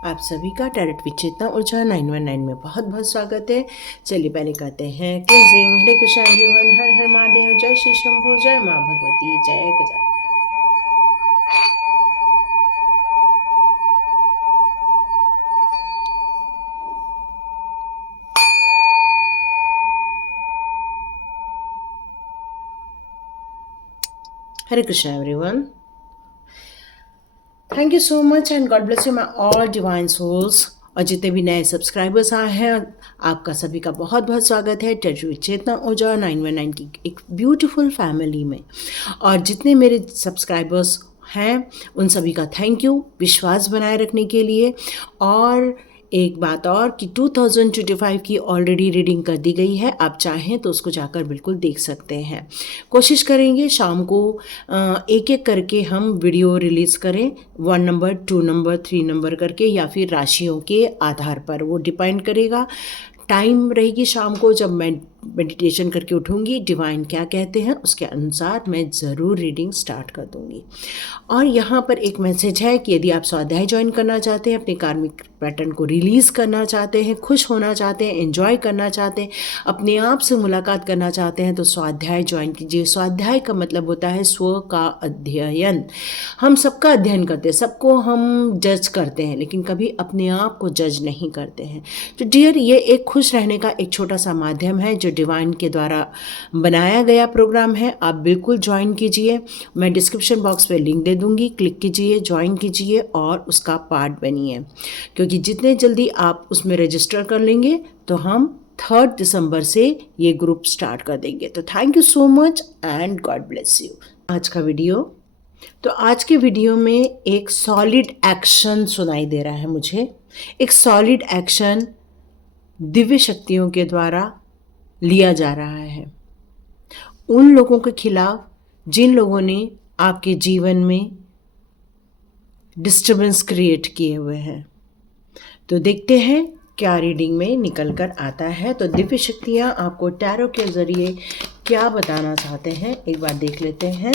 आप सभी का टैरेट विद चेतना ऊर्जा 919 में बहुत बहुत स्वागत है। चलिए पहले कहते हैं क्लींजिंग। हरे कृष्ण एवरीवन, हर हर महादेव, जय श्री शंभू, जय माँ भगवती, जय Gaja. Hare Krishna everyone, thank you so much and God bless you my all divine souls. और जितने भी नए सब्सक्राइबर्स आए हैं, आपका सभी का बहुत बहुत स्वागत है टैरेट विद चेतना ऊर्जा 919 की एक ब्यूटीफुल फैमिली में। और जितने मेरे सब्सक्राइबर्स हैं उन सभी का थैंक यू विश्वास बनाए रखने के लिए। और एक बात और कि 2025 की ऑलरेडी रीडिंग कर दी गई है, आप चाहें तो उसको जाकर बिल्कुल देख सकते हैं। कोशिश करेंगे शाम को एक एक करके हम वीडियो रिलीज़ करें, 1 नंबर 2 नंबर 3 नंबर करके, या फिर राशियों के आधार पर, वो डिपेंड करेगा। टाइम रहेगी शाम को जब मैं मेडिटेशन करके उठूँगी, डिवाइन क्या कहते हैं उसके अनुसार मैं ज़रूर रीडिंग स्टार्ट कर दूँगी। और यहाँ पर एक मैसेज है कि यदि आप स्वाध्याय ज्वाइन करना चाहते हैं, अपने कार्मिक पैटर्न को रिलीज़ करना चाहते हैं, खुश होना चाहते हैं, एंजॉय करना चाहते हैं, अपने आप से मुलाकात करना चाहते हैं, तो स्वाध्याय ज्वाइन कीजिए। स्वाध्याय का मतलब होता है स्व का अध्ययन। हम सबका अध्ययन करते हैं, सबको हम जज करते हैं, लेकिन कभी अपने आप को जज नहीं करते हैं। तो डियर, ये एक खुश रहने का एक छोटा सा माध्यम है जो डिवाइन के द्वारा बनाया गया प्रोग्राम है। आप बिल्कुल ज्वाइन कीजिए, मैं डिस्क्रिप्शन बॉक्स में लिंक दे दूंगी, क्लिक कीजिए, ज्वाइन कीजिए और उसका पार्ट बनिए। क्योंकि जितने जल्दी आप उसमें रजिस्टर कर लेंगे तो हम 3 दिसंबर से ये ग्रुप स्टार्ट कर देंगे। तो thank you so much and God bless you. आज का वीडियो, तो आज के वीडियो में एक सॉलिड एक्शन सुनाई दे रहा है मुझे। एक सॉलिड एक्शन दिव्य शक्तियों के द्वारा लिया जा रहा है उन लोगों के खिलाफ जिन लोगों ने आपके जीवन में डिस्टर्बेंस क्रिएट किए हुए हैं। तो देखते हैं क्या रीडिंग में निकल कर आता है। तो दिव्य शक्तियाँ आपको टैरो के ज़रिए क्या बताना चाहते हैं, एक बार देख लेते हैं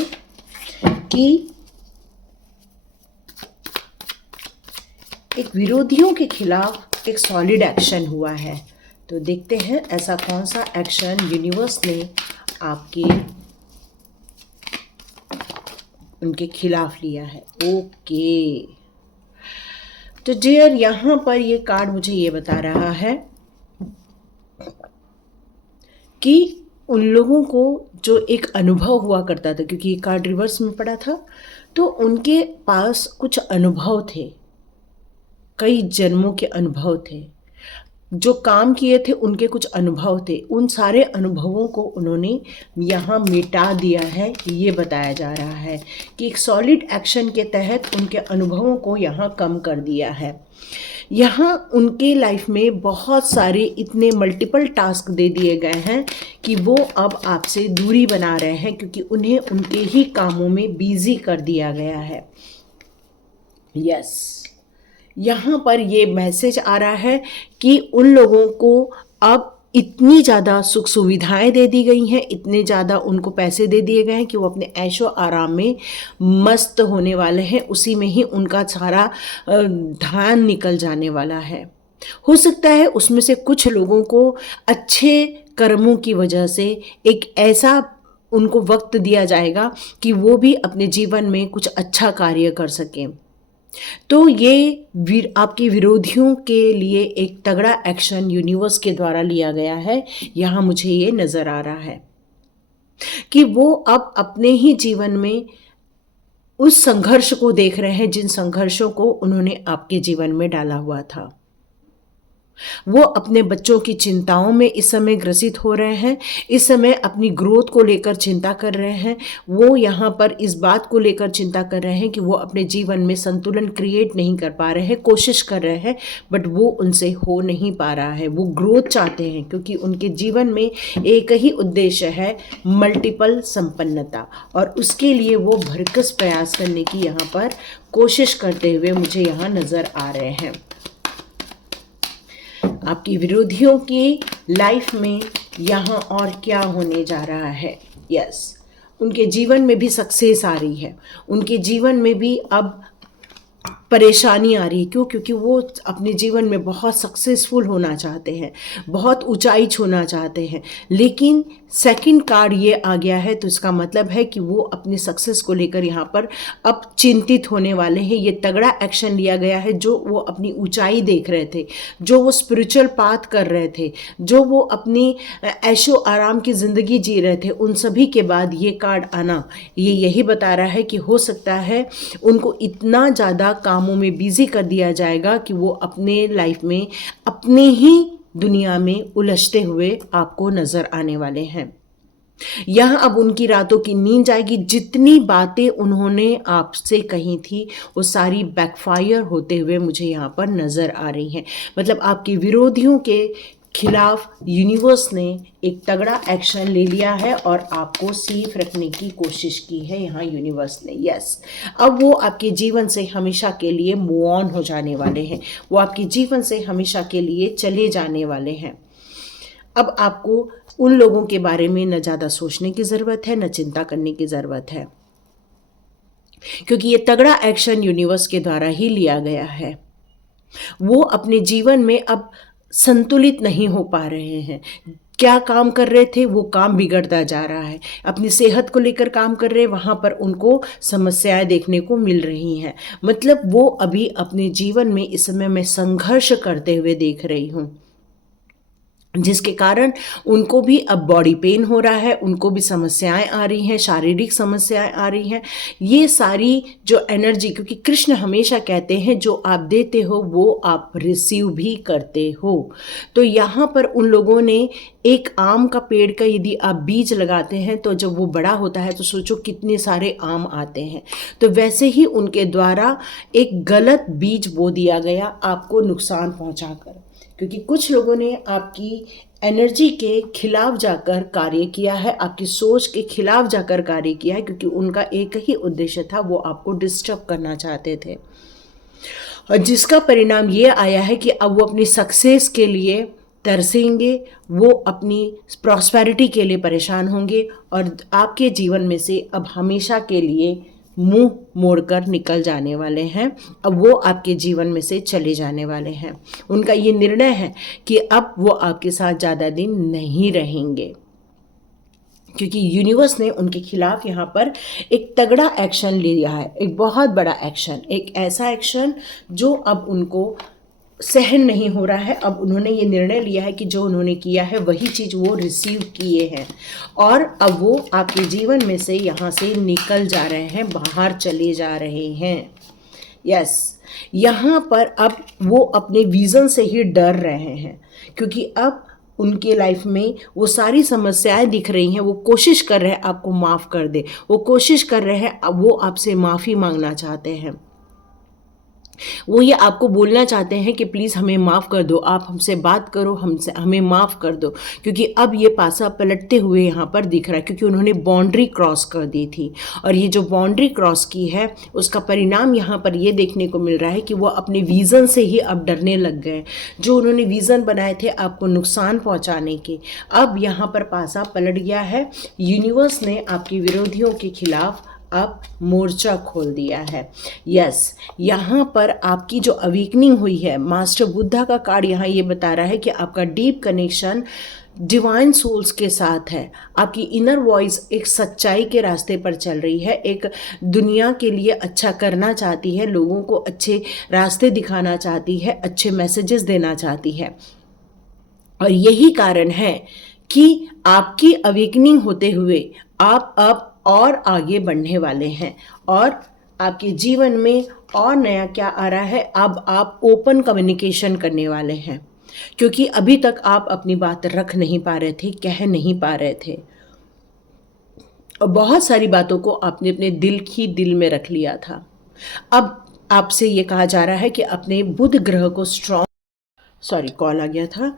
कि एक विरोधियों के खिलाफ एक सॉलिड एक्शन हुआ है। तो देखते हैं ऐसा कौन सा एक्शन यूनिवर्स ने आपके उनके खिलाफ लिया है। ओके, तो डियर, यहाँ पर ये कार्ड मुझे ये बता रहा है कि उन लोगों को जो एक अनुभव हुआ करता था, क्योंकि ये कार्ड रिवर्स में पड़ा था, तो उनके पास कुछ अनुभव थे, कई जन्मों के अनुभव थे, जो काम किए थे उनके कुछ अनुभव थे। उन सारे अनुभवों को उन्होंने यहाँ मिटा दिया है। ये बताया जा रहा है कि एक सॉलिड एक्शन के तहत उनके अनुभवों को यहाँ कम कर दिया है। यहाँ उनके लाइफ में बहुत सारे इतने मल्टीपल टास्क दे दिए गए हैं कि वो अब आपसे दूरी बना रहे हैं, क्योंकि उन्हें उनके ही कामों में बिजी कर दिया गया है। यस, यहाँ पर ये मैसेज आ रहा है कि उन लोगों को अब इतनी ज़्यादा सुख सुविधाएं दे दी गई हैं, इतने ज़्यादा उनको पैसे दे दिए गए हैं कि वो अपने ऐशो आराम में मस्त होने वाले हैं। उसी में ही उनका सारा ध्यान निकल जाने वाला है। हो सकता है उसमें से कुछ लोगों को अच्छे कर्मों की वजह से एक ऐसा उनको वक्त दिया जाएगा कि वो भी अपने जीवन में कुछ अच्छा कार्य कर सकें। तो ये आपके विरोधियों के लिए एक तगड़ा एक्शन यूनिवर्स के द्वारा लिया गया है। यहाँ मुझे ये नज़र आ रहा है कि वो अब अपने ही जीवन में उस संघर्ष को देख रहे हैं जिन संघर्षों को उन्होंने आपके जीवन में डाला हुआ था। वो अपने बच्चों की चिंताओं में इस समय ग्रसित हो रहे हैं, इस समय अपनी ग्रोथ को लेकर चिंता कर रहे हैं। वो यहाँ पर इस बात को लेकर चिंता कर रहे हैं कि वो अपने जीवन में संतुलन क्रिएट नहीं कर पा रहे हैं, कोशिश कर रहे हैं बट वो उनसे हो नहीं पा रहा है। वो ग्रोथ चाहते हैं क्योंकि उनके जीवन में एक ही उद्देश्य है, मल्टीपल संपन्नता, और उसके लिए वो भरकस प्रयास करने की यहाँ पर कोशिश करते हुए मुझे यहाँ नज़र आ रहे हैं। आपकी विरोधियों की लाइफ में यहाँ और क्या होने जा रहा है। यस, उनके जीवन में भी सक्सेस आ रही है, उनके जीवन में भी अब परेशानी आ रही है। क्यों? क्योंकि वो अपने जीवन में बहुत सक्सेसफुल होना चाहते हैं, बहुत ऊंचाई छूना चाहते हैं, लेकिन सेकंड कार्ड ये आ गया है, तो इसका मतलब है कि वो अपनी सक्सेस को लेकर यहाँ पर अब चिंतित होने वाले हैं। ये तगड़ा एक्शन लिया गया है। जो वो अपनी ऊंचाई देख रहे थे, जो वो स्पिरिचुअल पाथ कर रहे थे, जो वो अपनी ऐशो आराम की ज़िंदगी जी रहे थे, उन सभी के बाद ये कार्ड आना ये यही बता रहा है कि हो सकता है उनको इतना ज़्यादा कामों में बिजी कर दिया जाएगा कि वो अपने लाइफ में अपने ही दुनिया में उलझते हुए आपको नज़र आने वाले हैं। यहाँ अब उनकी रातों की नींद जाएगी। जितनी बातें उन्होंने आपसे कही थी वो सारी बैकफायर होते हुए मुझे यहाँ पर नज़र आ रही हैं। मतलब आपके विरोधियों के खिलाफ यूनिवर्स ने एक तगड़ा एक्शन ले लिया है और आपको सेफ रखने की कोशिश की है यहाँ यूनिवर्स ने। यस, अब वो आपके जीवन से हमेशा के लिए मूव ऑन हो जाने वाले हैं। वो आपके जीवन से हमेशा के लिए चले जाने वाले हैं। अब आपको उन लोगों के बारे में न ज़्यादा सोचने की ज़रूरत है, न चिंता करने की ज़रूरत है, क्योंकि ये तगड़ा एक्शन यूनिवर्स के द्वारा ही लिया गया है। वो अपने जीवन में अब संतुलित नहीं हो पा रहे हैं। क्या काम कर रहे थे वो काम बिगड़ता जा रहा है। अपनी सेहत को लेकर काम कर रहे हैं, वहाँ पर उनको समस्याएं देखने को मिल रही हैं। मतलब वो अभी अपने जीवन में इस समय मैं संघर्ष करते हुए देख रही हूँ, जिसके कारण उनको भी अब बॉडी पेन हो रहा है, उनको भी समस्याएं आ रही हैं, शारीरिक समस्याएं आ रही हैं। ये सारी जो एनर्जी, क्योंकि कृष्ण हमेशा कहते हैं जो आप देते हो वो आप रिसीव भी करते हो। तो यहाँ पर उन लोगों ने एक आम का पेड़ का यदि आप बीज लगाते हैं तो जब वो बड़ा होता है तो सोचो कितने सारे आम आते हैं। तो वैसे ही उनके द्वारा एक गलत बीज बो दिया गया आपको नुकसान पहुँचाकर, क्योंकि कुछ लोगों ने आपकी एनर्जी के खिलाफ जाकर कार्य किया है, आपकी सोच के खिलाफ जाकर कार्य किया है, क्योंकि उनका एक ही उद्देश्य था, वो आपको डिस्टर्ब करना चाहते थे। और जिसका परिणाम ये आया है कि अब वो अपनी सक्सेस के लिए तरसेंगे, वो अपनी प्रॉस्पेरिटी के लिए परेशान होंगे और आपके जीवन में से अब हमेशा के लिए मुंह मोड़कर निकल जाने वाले हैं। अब वो आपके जीवन में से चले जाने वाले हैं। उनका ये निर्णय है कि अब वो आपके साथ ज़्यादा दिन नहीं रहेंगे, क्योंकि यूनिवर्स ने उनके खिलाफ यहाँ पर एक तगड़ा एक्शन लिया है, एक बहुत बड़ा एक्शन, एक ऐसा एक्शन जो अब उनको सहन नहीं हो रहा है। अब उन्होंने ये निर्णय लिया है कि जो उन्होंने किया है वही चीज़ वो रिसीव किए हैं और अब वो आपके जीवन में से यहाँ से निकल जा रहे हैं, बाहर चले जा रहे हैं। यस, यहाँ पर अब वो अपने विज़न से ही डर रहे हैं, क्योंकि अब उनके लाइफ में वो सारी समस्याएं दिख रही हैं। वो कोशिश कर रहे हैं आपको माफ़ कर दे, वो कोशिश कर रहे हैं, अब वो आपसे माफ़ी मांगना चाहते हैं। वो ये आपको बोलना चाहते हैं कि प्लीज़ हमें माफ़ कर दो, आप हमसे बात करो, हमसे हमें माफ़ कर दो, क्योंकि अब ये पासा पलटते हुए यहाँ पर दिख रहा है, क्योंकि उन्होंने बाउंड्री क्रॉस कर दी थी और ये जो बाउंड्री क्रॉस की है उसका परिणाम यहाँ पर ये देखने को मिल रहा है कि वो अपने विज़न से ही अब डरने लग गए। जो उन्होंने विज़न बनाए थे आपको नुकसान पहुँचाने के, अब यहाँ पर पासा पलट गया है। यूनिवर्स ने आपके विरोधियों के खिलाफ अब मोर्चा खोल दिया है। यस, यहाँ पर आपकी जो अवेकनिंग हुई है, मास्टर बुद्धा का कार्ड यहाँ ये बता रहा है कि आपका डीप कनेक्शन डिवाइन सोल्स के साथ है। आपकी इनर वॉइस एक सच्चाई के रास्ते पर चल रही है, एक दुनिया के लिए अच्छा करना चाहती है, लोगों को अच्छे रास्ते दिखाना चाहती है, अच्छे मैसेजेस देना चाहती है। और यही कारण है कि आपकी अवेकनिंग होते हुए आप अब और आगे बढ़ने वाले हैं और आपके जीवन में और नया क्या आ रहा है, अब आप ओपन कम्युनिकेशन करने वाले हैं, क्योंकि अभी तक आप अपनी बात रख नहीं पा रहे थे, कह नहीं पा रहे थे और बहुत सारी बातों को आपने अपने दिल में रख लिया था। अब आपसे ये कहा जा रहा है कि अपने बुध ग्रह को कॉल आ गया था।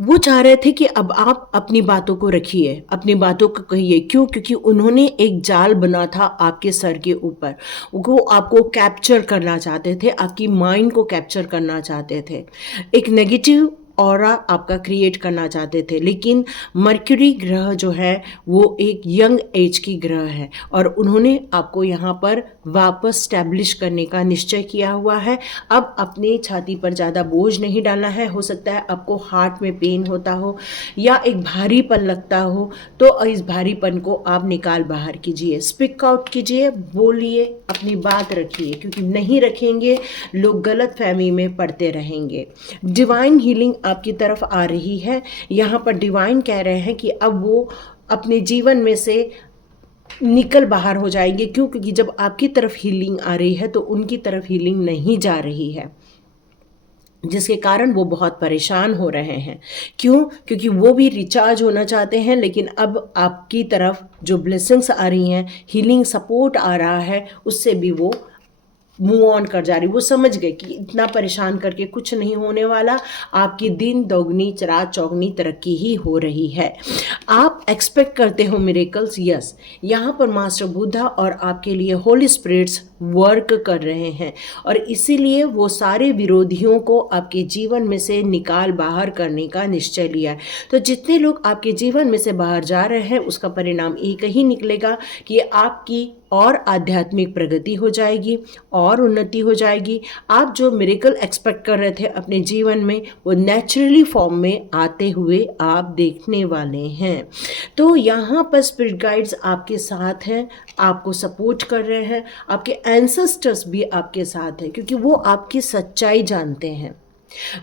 वो चाह रहे थे कि अब आप अपनी बातों को रखिए, अपनी बातों को कहिए। क्यों? क्योंकि उन्होंने एक जाल बना था आपके सर के ऊपर, वो आपको कैप्चर करना चाहते थे, आपकी माइंड को कैप्चर करना चाहते थे। एक नेगेटिव ऑरा आपका क्रिएट करना चाहते थे, लेकिन मर्क्यूरी ग्रह जो है वो एक यंग एज की ग्रह है और उन्होंने आपको यहाँ पर वापस स्टैब्लिश करने का निश्चय किया हुआ है। अब अपने छाती पर ज़्यादा बोझ नहीं डालना है। हो सकता है आपको हार्ट में पेन होता हो या एक भारीपन लगता हो, तो इस भारीपन को आप निकाल बाहर कीजिए, स्पीक आउट कीजिए, बोलिए, अपनी बात रखिए, क्योंकि नहीं रखेंगे लोग गलत फहमी में पड़ते रहेंगे। डिवाइन हीलिंग आपकी तरफ आ रही है। यहाँ पर डिवाइन कह रहे हैं कि अब वो अपने जीवन में से निकल बाहर हो जाएंगे। क्यों? क्योंकि जब आपकी तरफ हीलिंग आ रही है तो उनकी तरफ हीलिंग नहीं जा रही है, जिसके कारण वो बहुत परेशान हो रहे हैं। क्यों? क्योंकि वो भी रिचार्ज होना चाहते हैं, लेकिन अब आपकी तरफ जो ब्लेसिंग्स आ रही हैं, हीलिंग सपोर्ट आ रहा है, उससे भी वो मूव ऑन कर जा रही। वो समझ गए कि इतना परेशान करके कुछ नहीं होने वाला, आपकी दिन दोगुनी रात चौगुनी तरक्की ही हो रही है। आप एक्सपेक्ट करते हो मिरेकल्स, यस। यहाँ पर मास्टर बुद्धा और आपके लिए होली स्पिरिट्स वर्क कर रहे हैं और इसीलिए वो सारे विरोधियों को आपके जीवन में से निकाल बाहर करने का निश्चय लिया है। तो जितने लोग आपके जीवन में से बाहर जा रहे हैं, उसका परिणाम एक ही निकलेगा कि आपकी और आध्यात्मिक प्रगति हो जाएगी और उन्नति हो जाएगी। आप जो मिरेकल एक्सपेक्ट कर रहे थे अपने जीवन में, वो नेचुरली फॉर्म में आते हुए आप देखने वाले हैं। तो यहाँ पर स्पिरिट गाइड्स आपके साथ हैं, आपको सपोर्ट कर रहे हैं। आपके एंसेस्टर्स भी आपके साथ हैं, क्योंकि वो आपकी सच्चाई जानते हैं।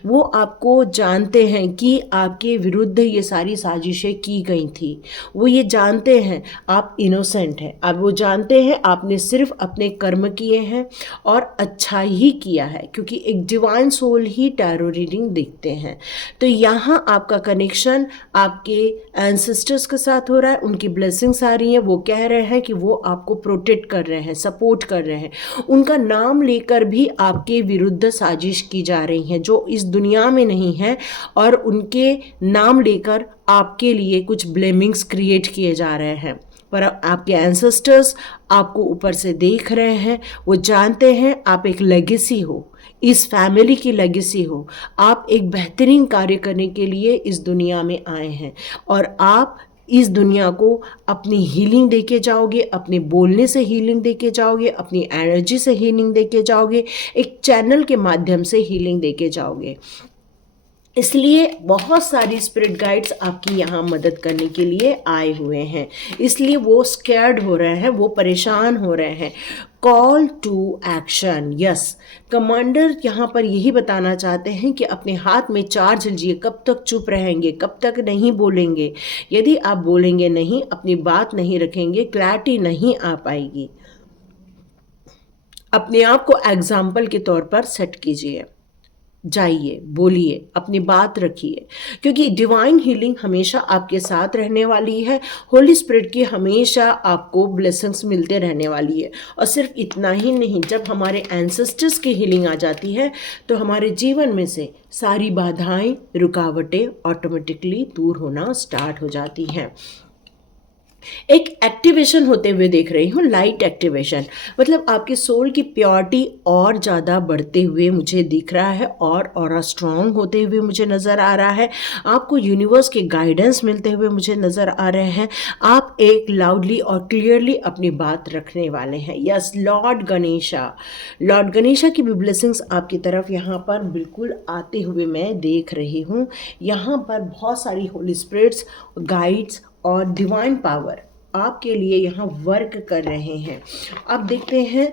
वो आपको जानते हैं कि आपके विरुद्ध ये सारी साजिशें की गई थी। वो ये जानते हैं आप इनोसेंट हैं। अब वो जानते हैं आपने सिर्फ अपने कर्म किए हैं और अच्छा ही किया है, क्योंकि एक डिवाइन सोल ही टैरो रीडिंग देखते हैं। तो यहाँ आपका कनेक्शन आपके एंसेस्टर्स के साथ हो रहा है। उनकी ब्लेसिंग्स आ रही हैं। वो कह रहे हैं कि वो आपको प्रोटेक्ट कर रहे हैं, सपोर्ट कर रहे हैं। उनका नाम लेकर भी आपके विरुद्ध साजिश की जा रही है जो इस दुनिया में नहीं है, और उनके नाम लेकर आपके लिए कुछ ब्लेमिंग्स क्रिएट किए जा रहे हैं। पर आपके एंसेस्टर्स आपको ऊपर से देख रहे हैं। वो जानते हैं आप एक लेगेसी हो, इस फैमिली की लेगेसी हो। आप एक बेहतरीन कार्य करने के लिए इस दुनिया में आए हैं और आप इस दुनिया को अपनी हीलिंग देके जाओगे, अपने बोलने से हीलिंग देके जाओगे, अपनी एनर्जी से हीलिंग देके जाओगे, एक चैनल के माध्यम से हीलिंग देके जाओगे। इसलिए बहुत सारी स्पिरिट गाइड्स आपकी यहाँ मदद करने के लिए आए हुए हैं। इसलिए वो स्कैर्ड हो रहे हैं, वो परेशान हो रहे हैं। Call to action, yes. Commander यहाँ पर यही बताना चाहते हैं कि अपने हाथ में चार्ज लीजिए। कब तक चुप रहेंगे? कब तक नहीं बोलेंगे? यदि आप बोलेंगे नहीं, अपनी बात नहीं रखेंगे, क्लैरिटी नहीं आ पाएगी। अपने आप को एग्जाम्पल के तौर पर सेट कीजिए, जाइए, बोलिए, अपनी बात रखिए, क्योंकि डिवाइन हीलिंग हमेशा आपके साथ रहने वाली है। होली स्पिरिट की हमेशा आपको ब्लेसिंग्स मिलते रहने वाली है। और सिर्फ इतना ही नहीं, जब हमारे एंसेस्टर्स की हीलिंग आ जाती है तो हमारे जीवन में से सारी बाधाएं, रुकावटें ऑटोमेटिकली दूर होना स्टार्ट हो जाती हैं। एक एक्टिवेशन होते हुए देख रही हूँ, लाइट एक्टिवेशन, मतलब आपके सोल की प्योरिटी और ज़्यादा बढ़ते हुए मुझे दिख रहा है और ऑरा स्ट्रॉन्ग होते हुए मुझे नज़र आ रहा है। आपको यूनिवर्स के गाइडेंस मिलते हुए मुझे नज़र आ रहे हैं। आप एक लाउडली और क्लियरली अपनी बात रखने वाले हैं। यस, लॉर्ड गणेशा की भी ब्लेसिंग्स आपकी तरफ यहाँ पर बिल्कुल आते हुए मैं देख रही हूँ। यहाँ पर बहुत सारी होली स्पिरिट्स, गाइड्स और डिवाइन पावर आपके लिए यहाँ वर्क कर रहे हैं। अब देखते हैं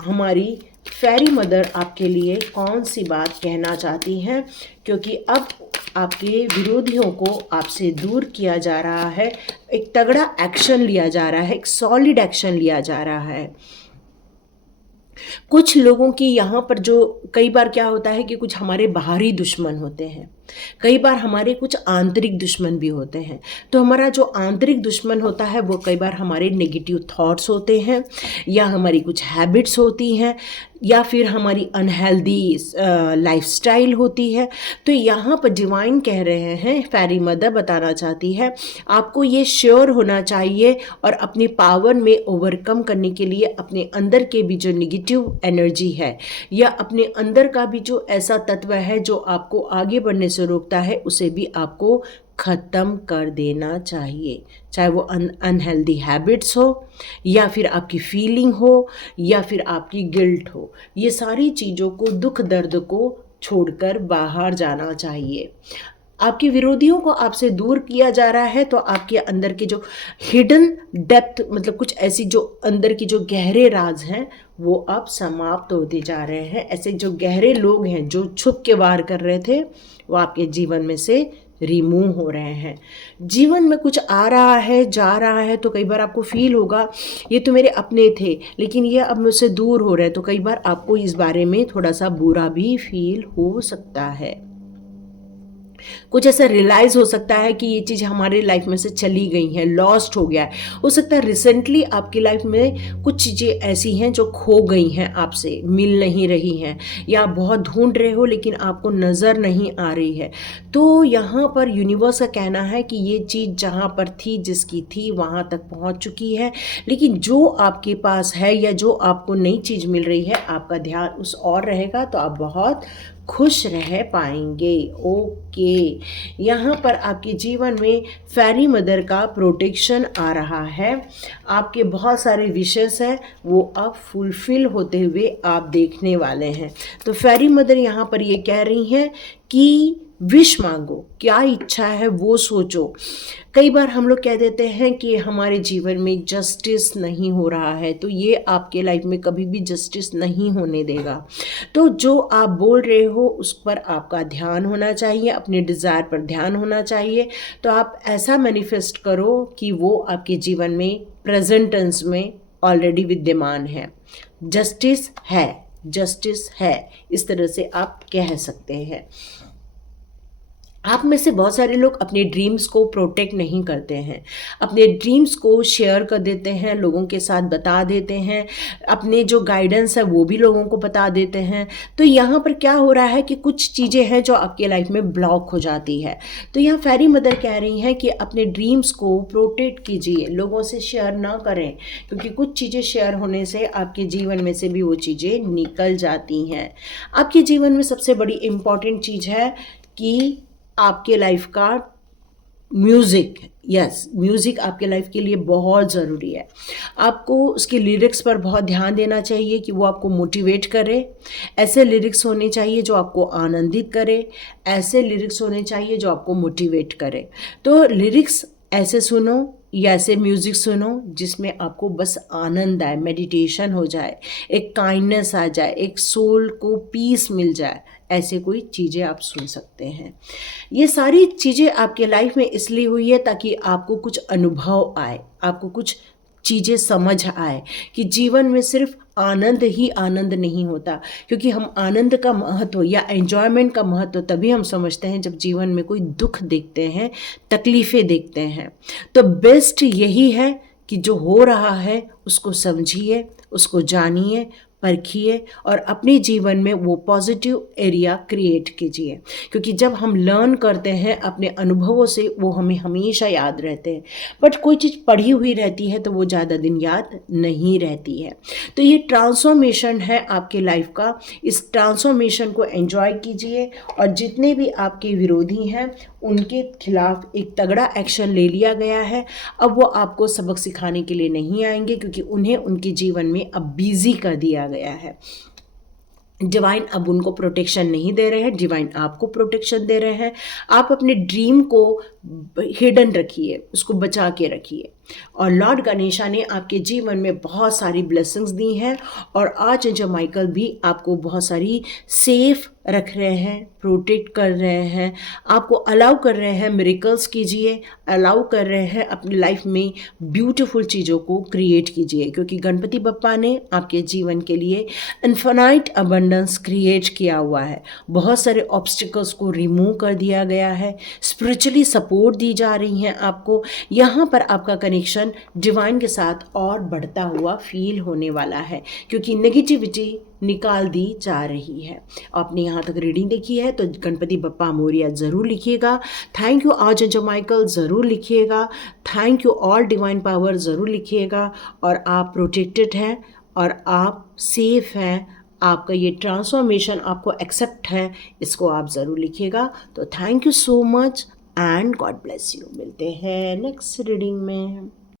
हमारी फेरी मदर आपके लिए कौन सी बात कहना चाहती हैं, क्योंकि अब आपके विरोधियों को आपसे दूर किया जा रहा है। एक तगड़ा एक्शन लिया जा रहा है, एक सॉलिड एक्शन लिया जा रहा है। कुछ लोगों की यहाँ पर जो कई बार क्या होता है कि कुछ हमारे बाहरी दुश्मन होते हैं, कई बार हमारे कुछ आंतरिक दुश्मन भी होते हैं। तो हमारा जो आंतरिक दुश्मन होता है वो कई बार हमारे नेगेटिव थॉट्स होते हैं, या हमारी कुछ हैबिट्स होती हैं, या फिर हमारी अनहेल्दी लाइफस्टाइल होती है। तो यहाँ पर डिवाइन कह रहे हैं, फेरी मदर बताना चाहती है, आपको ये श्योर होना चाहिए और अपनी पावर में ओवरकम करने के लिए अपने अंदर के भी जो नेगेटिव एनर्जी है, या अपने अंदर का भी जो ऐसा तत्व है जो आपको आगे बढ़ने से रोकता है उसे भी आपको ख़त्म कर देना चाहिए, चाहे वो अनहेल्दी हैबिट्स हो या फिर आपकी फीलिंग हो या फिर आपकी गिल्ट हो। ये सारी चीज़ों को, दुख दर्द को छोड़कर बाहर जाना चाहिए। आपके विरोधियों को आपसे दूर किया जा रहा है तो आपके अंदर के जो हिडन डेप्थ, मतलब कुछ ऐसी जो अंदर की जो गहरे राज हैं वो अब समाप्त होते जा रहे हैं। ऐसे जो गहरे लोग हैं जो छुप के वार कर रहे थे वो आपके जीवन में से रिमूव हो रहे हैं। जीवन में कुछ आ रहा है, जा रहा है, तो कई बार आपको फील होगा ये तो मेरे अपने थे लेकिन ये अब मुझसे दूर हो रहे हैं, तो कई बार आपको इस बारे में थोड़ा सा बुरा भी फील हो सकता है। कुछ ऐसा रियलाइज़ हो सकता है कि ये चीज़ हमारे लाइफ में से चली गई हैं, लॉस्ट हो गया है। हो सकता है रिसेंटली आपकी लाइफ में कुछ चीज़ें ऐसी हैं जो खो गई हैं, आपसे मिल नहीं रही हैं, या आप बहुत ढूंढ रहे हो लेकिन आपको नज़र नहीं आ रही है। तो यहाँ पर यूनिवर्स का कहना है कि ये चीज़ जहाँ पर थी, जिसकी थी, वहाँ तक पहुँच चुकी है, लेकिन जो आपके पास है या जो आपको नई चीज़ मिल रही है, आपका ध्यान उस और रहेगा तो आप बहुत खुश रह पाएंगे। ओके, यहाँ पर आपके जीवन में फेरी मदर का प्रोटेक्शन आ रहा है। आपके बहुत सारे विशेस हैं वो अब फुलफिल होते हुए आप देखने वाले हैं। तो फेरी मदर यहाँ पर ये कह रही हैं कि विश मांगो, क्या इच्छा है वो सोचो। कई बार हम लोग कह देते हैं कि हमारे जीवन में जस्टिस नहीं हो रहा है, तो ये आपके लाइफ में कभी भी जस्टिस नहीं होने देगा। तो जो आप बोल रहे हो उस पर आपका ध्यान होना चाहिए, अपने डिज़ायर पर ध्यान होना चाहिए। तो आप ऐसा मैनिफेस्ट करो कि वो आपके जीवन में प्रेजेंट टेंस में ऑलरेडी विद्यमान है। जस्टिस है, जस्टिस है, इस तरह से आप कह सकते हैं। आप में से बहुत सारे लोग अपने ड्रीम्स को प्रोटेक्ट नहीं करते हैं, अपने ड्रीम्स को शेयर कर देते हैं, लोगों के साथ बता देते हैं, अपने जो गाइडेंस है वो भी लोगों को बता देते हैं। तो यहाँ पर क्या हो रहा है कि कुछ चीज़ें हैं जो आपके लाइफ में ब्लॉक हो जाती है। तो यहाँ फेरी मदर कह रही हैं कि अपने ड्रीम्स को प्रोटेक्ट कीजिए, लोगों से शेयर ना करें, क्योंकि कुछ चीज़ें शेयर होने से आपके जीवन में से भी वो चीज़ें निकल जाती हैं। आपके जीवन में सबसे बड़ी इम्पॉर्टेंट चीज़ है कि आपके लाइफ का म्यूज़िक, यस, म्यूज़िक आपके लाइफ के लिए बहुत ज़रूरी है। आपको उसके लिरिक्स पर बहुत ध्यान देना चाहिए कि वो आपको मोटिवेट करे। ऐसे लिरिक्स होने चाहिए जो आपको आनंदित करे, ऐसे लिरिक्स होने चाहिए जो आपको मोटिवेट करे। तो लिरिक्स ऐसे सुनो या ऐसे म्यूज़िक सुनो जिसमें आपको बस आनंद आए, मेडिटेशन हो जाए, एक काइंडनेस आ जाए, एक सोल को पीस मिल जाए, ऐसे कोई चीज़ें आप सुन सकते हैं। ये सारी चीज़ें आपके लाइफ में इसलिए हुई है ताकि आपको कुछ अनुभव आए, आपको कुछ चीज़ें समझ आए कि जीवन में सिर्फ आनंद ही आनंद नहीं होता। क्योंकि हम आनंद का महत्व या एन्जॉयमेंट का महत्व तभी हम समझते हैं जब जीवन में कोई दुख देखते हैं, तकलीफ़ें देखते हैं। तो बेस्ट यही है कि जो हो रहा है उसको समझिए, उसको जानिए, परखिए और अपने जीवन में वो पॉजिटिव एरिया क्रिएट कीजिए। क्योंकि जब हम लर्न करते हैं अपने अनुभवों से वो हमें हमेशा याद रहते हैं, बट कोई चीज़ पढ़ी हुई रहती है तो वो ज़्यादा दिन याद नहीं रहती है। तो ये ट्रांसफॉर्मेशन है आपके लाइफ का, इस ट्रांसफॉर्मेशन को एंजॉय कीजिए और जितने भी आपके विरोधी हैं उनके खिलाफ एक तगड़ा एक्शन ले लिया गया है। अब वो आपको सबक सिखाने के लिए नहीं आएंगे क्योंकि उन्हें उनके जीवन में अब बिजी कर दिया गया है। डिवाइन अब उनको प्रोटेक्शन नहीं दे रहे हैं, डिवाइन आपको प्रोटेक्शन दे रहे हैं। आप अपने ड्रीम को हिडन रखिए, उसको बचा के रखिए और लॉर्ड गणेशा ने आपके जीवन में बहुत सारी ब्लेसिंग्स दी हैं और आर्चएंजल माइकल भी आपको बहुत सारी सेफ रख रहे हैं, प्रोटेक्ट कर रहे हैं, आपको अलाउ कर रहे हैं मिरेकल्स कीजिए, अलाउ कर रहे हैं अपनी लाइफ में ब्यूटीफुल चीज़ों को क्रिएट कीजिए। क्योंकि गणपति बप्पा ने आपके जीवन के लिए इन्फिनाइट अबंडेंस क्रिएट किया हुआ है, बहुत सारे ऑब्स्टिकल्स को रिमूव कर दिया गया है, स्पिरिचुअली सपोर्ट दी जा रही हैं आपको। यहाँ पर आपका कनेक्शन डिवाइन के साथ और बढ़ता हुआ फील होने वाला है क्योंकि नेगेटिविटी निकाल दी जा रही है। आपने यहाँ तक रीडिंग देखी है तो गणपति बप्पा मोरिया ज़रूर लिखिएगा, थैंक यू आर्चएंजल माइकल ज़रूर लिखिएगा, thank you all divine power ज़रूर लिखिएगा। और आप प्रोटेक्टेड हैं और आप सेफ हैं, आपका ये ट्रांसफॉर्मेशन आपको एक्सेप्ट है, इसको आप ज़रूर लिखिएगा। तो thank you so much and God bless you. मिलते हैं नेक्स्ट रीडिंग में।